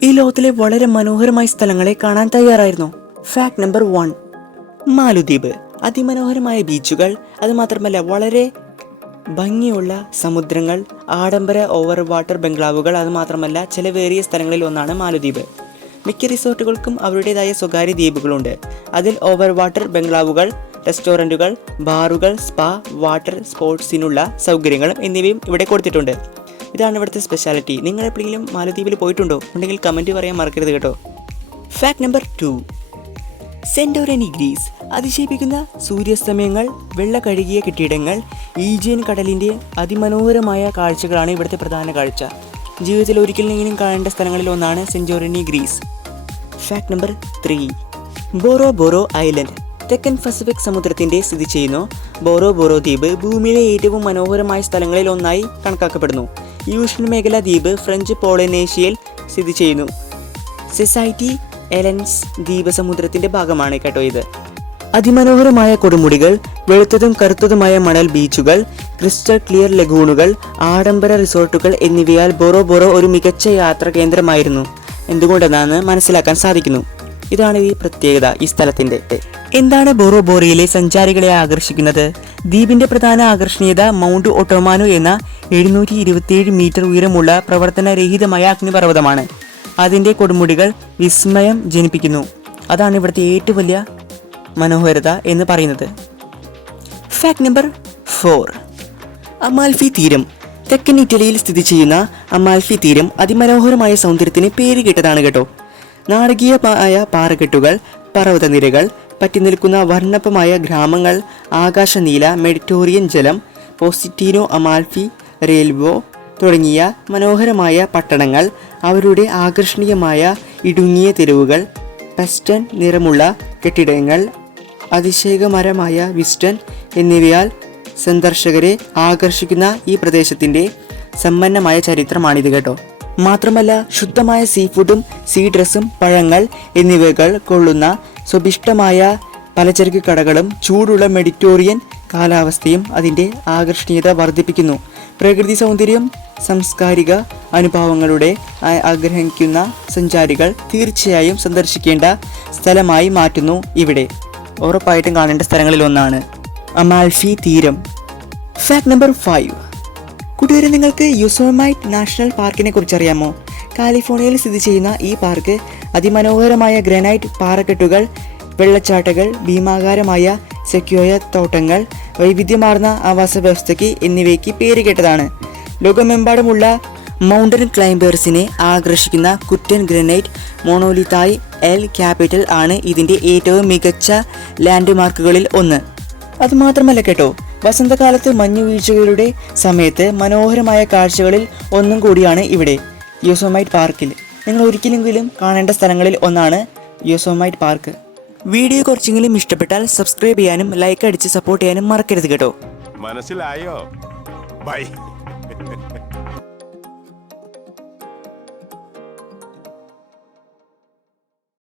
ഈ ലോകത്തിലെ വളരെ മനോഹരമായ സ്ഥലങ്ങളെ കാണാൻ തയ്യാറായിരുന്നു. Fact number 1. മാലദ്വീപ്. അതിമനോഹരമായ ബീച്ചുകൾ, അതുമാത്രമല്ല വളരെ ഭംഗിയുള്ള സമുദ്രങ്ങൾ, ആഡംബര ഓവർ വാട്ടർ ബംഗ്ലാവുകൾ, അതുമാത്രമല്ല ചെലവേറിയ സ്ഥലങ്ങളിൽ ഒന്നാണ് മാലദ്വീപ്. മിക്ക റിസോർട്ടുകൾക്കും അവരുടേതായ സ്വകാര്യ ദ്വീപുകളുണ്ട്. അതിൽ ഓവർ വാട്ടർ ബംഗ്ലാവുകൾ, റെസ്റ്റോറൻറ്റുകൾ, ബാറുകൾ, സ്പാ, വാട്ടർ സ്പോർട്സിനുള്ള സൗകര്യങ്ങളും എന്നിവയും ഇവിടെ കൊടുത്തിട്ടുണ്ട്. ഇതാണ് ഇവിടുത്തെ സ്പെഷ്യാലിറ്റി. നിങ്ങൾ എപ്പോഴെങ്കിലും മാലദ്വീപിൽ പോയിട്ടുണ്ടോ? ഉണ്ടെങ്കിൽ കമൻറ്റ് പറയാൻ മറക്കരുത് കേട്ടോ. Fact number 2. സെന്റോറിനി ഗ്രീസ്. അതിശയിപ്പിക്കുന്ന സൂര്യാസ്തമയങ്ങൾ, വെള്ള കഴുകിയ കെട്ടിടങ്ങൾ, ഈജിയൻ കടലിൻ്റെ അതിമനോഹരമായ കാഴ്ചകളാണ് ഇവിടുത്തെ പ്രധാന കാഴ്ച. ജീവിതത്തിൽ ഒരിക്കലെങ്കിലും കാണേണ്ട സ്ഥലങ്ങളിൽ ഒന്നാണ് Santorini Greece. Fact number 3. Bora Bora island. തെക്കൻ പസഫിക് സമുദ്രത്തിൻ്റെ സ്ഥിതി ചെയ്യുന്നു. ബോറോ ബോറോ ദ്വീപ് ഭൂമിയിലെ ഏറ്റവും മനോഹരമായ സ്ഥലങ്ങളിൽ ഒന്നായി കണക്കാക്കപ്പെടുന്നു. ഈ ഉഷ്ണമേഖലാ ദ്വീപ് ഫ്രഞ്ച് പോളിനേഷ്യയിൽ സ്ഥിതി ചെയ്യുന്നു. സെസൈറ്റി ഐലൻഡ്സ് ദ്വീപ സമുദ്രത്തിന്റെ ഭാഗമാണ് കേട്ടോ ഇത്. അതിമനോഹരമായ കൊടുമുടികൾ, വെളുത്തതും കറുത്തതുമായ മണൽ ബീച്ചുകൾ, ക്രിസ്റ്റൽ ക്ലിയർ ലഗൂണുകൾ, ആഡംബര റിസോർട്ടുകൾ എന്നിവയാൽ ബോറോ ബോറോ ഒരു മികച്ച യാത്രാ കേന്ദ്രമായിരുന്നു. എന്തുകൊണ്ടെന്നാണ് മനസ്സിലാക്കാൻ സാധിക്കുന്നു. ഇതാണ് ഈ പ്രത്യേകത ഈ സ്ഥലത്തിന്റെ. എന്താണ് ബോറോ ബോറോയിലെ സഞ്ചാരികളെ ആകർഷിക്കുന്നത്? ദ്വീപിന്റെ പ്രധാന ആകർഷണീയത മൗണ്ട് ഒട്ടോമാനോ എന്ന 727 മീറ്റർ ഉയരമുള്ള പ്രവർത്തനരഹിതമായ അഗ്നിപർവ്വതമാണ്. അതിന്റെ കൊടുമുടികൾ വിസ്മയം ജനിപ്പിക്കുന്നു. അതാണ് ഇവിടുത്തെ ഏറ്റവും വലിയ മനോഹരത എന്ന് പറയുന്നത്. Fact number 4. അമാൽഫി തീരം. തെക്കൻ ഇറ്റലിയിൽ സ്ഥിതി ചെയ്യുന്ന അമാൽഫി തീരം അതിമനോഹരമായ സൗന്ദര്യത്തിന് പേരുകേട്ടതാണ് കേട്ടോ. നാടകീയമായ പാറക്കെട്ടുകൾ, പർവ്വതനിരകൾ, പറ്റിനിൽക്കുന്ന വർണ്ണപ്പമായ ഗ്രാമങ്ങൾ, ആകാശനീല മെഡിറ്ററേനിയൻ ജലം, പോസിറ്റീനോ അമാൽഫി റെയിൽവോ തുടങ്ങിയ മനോഹരമായ പട്ടണങ്ങൾ, അവരുടെ ആകർഷണീയമായ ഇടുങ്ങിയ തെരുവുകൾ, പസ്റ്റൺ നിറമുള്ള കെട്ടിടങ്ങൾ, അതിശയകരമായ വിസ്റ്റൺ എന്നിവയാൽ സന്ദർശകരെ ആകർഷിക്കുന്ന ഈ പ്രദേശത്തിൻ്റെ സമ്പന്നമായ ചരിത്രമാണിത് കേട്ടോ. മാത്രമല്ല ശുദ്ധമായ സീ ഫുഡും സീ ഡ്രസ്സും പഴങ്ങൾ എന്നിവകൾ കൊള്ളുന്ന സ്വഭിഷ്ടമായ പലചരക്ക് കടകളും ചൂടുള്ള മെഡിറ്ററേനിയൻ കാലാവസ്ഥയും അതിൻ്റെ ആകർഷണീയത വർദ്ധിപ്പിക്കുന്നു. പ്രകൃതി സൗന്ദര്യം സാംസ്കാരിക അനുഭവങ്ങളുടെ ആഗ്രഹിക്കുന്ന സഞ്ചാരികൾ തീർച്ചയായും സന്ദർശിക്കേണ്ട സ്ഥലമായി മാറ്റുന്നു ഇവിടെ. ഉറപ്പായിട്ടും കാണേണ്ട സ്ഥലങ്ങളിൽ ഒന്നാണ് അമാൽഫി തീരം. Fact number 5. കൂട്ടുകാരെ, നിങ്ങൾക്ക് യോസെമൈറ്റ് നാഷണൽ പാർക്കിനെ കുറിച്ച് അറിയാമോ? കാലിഫോർണിയയിൽ സ്ഥിതി ചെയ്യുന്ന ഈ പാർക്ക് അതിമനോഹരമായ ഗ്രാനൈറ്റ് പാറക്കെട്ടുകൾ, വെള്ളച്ചാട്ടങ്ങൾ, ഭീമാകാരമായ സെക്വോയ തോട്ടങ്ങൾ, വൈവിധ്യമാർന്ന ആവാസ വ്യവസ്ഥയ്ക്ക് എന്നിവയ്ക്ക് പേരുകേട്ടതാണ്. ലോകമെമ്പാടുമുള്ള മൗണ്ടൻ ക്ലൈംബേഴ്സിനെ ആകർഷിക്കുന്ന കുറ്റൻ ഗ്രാനൈറ്റ് മോണോലിത്തായി എൽ ക്യാപിറ്റൽ ആണ് ഇതിൻ്റെ ഏറ്റവും മികച്ച ലാൻഡ്മാർക്കുകളിൽ ഒന്ന്. അതുമാത്രമല്ല കേട്ടോ, വസന്തകാലത്ത് മഞ്ഞുവീഴ്ചകളുടെ സമയത്ത് മനോഹരമായ കാഴ്ചകളിൽ ഒന്നും കൂടിയാണ് ഇവിടെ യോസെമൈറ്റ് പാർക്കിൽ. നിങ്ങൾ ഒരിക്കലെങ്കിലും കാണേണ്ട സ്ഥലങ്ങളിൽ ഒന്നാണ് യോസെമൈറ്റ് പാർക്ക്. വീഡിയോ കുറച്ചെങ്കിലും ഇഷ്ടപ്പെട്ടാൽ സബ്സ്ക്രൈബ് ചെയ്യാനും ലൈക്ക് അടിച്ച് സപ്പോർട്ട് ചെയ്യാനും മറക്കരുത് കേട്ടോ. മനസ്സിലായോ? ബൈ.